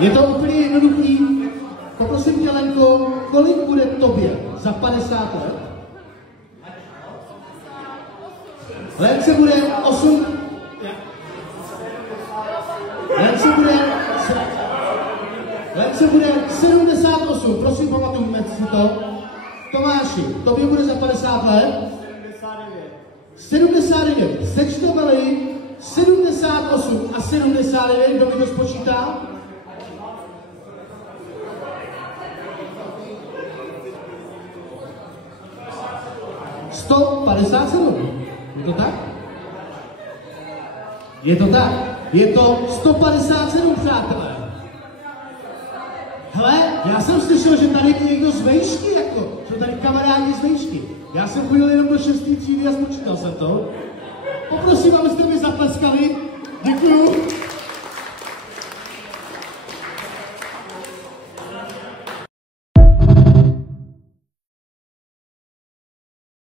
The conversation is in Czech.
Je to úplně jednoduchý. Poprosím tě, Lenko, kolik bude tobě za 50 let? Lence bude 8... Lence bude 78, prosím, pamatujme si to. Tomáši, tobě bude za 50 let? 79. Seč to byli 78 a 79, kdo mi to spočítá? 157. Je to tak? Je to tak. Je to 157, přátelé. Hele, já jsem slyšel, že tady je někdo z vejšky, jako. Jsou tady kamarádi z vejšky. Já jsem chodil jenom do 6. třídy a spočítal jsem to. Poprosím, abyste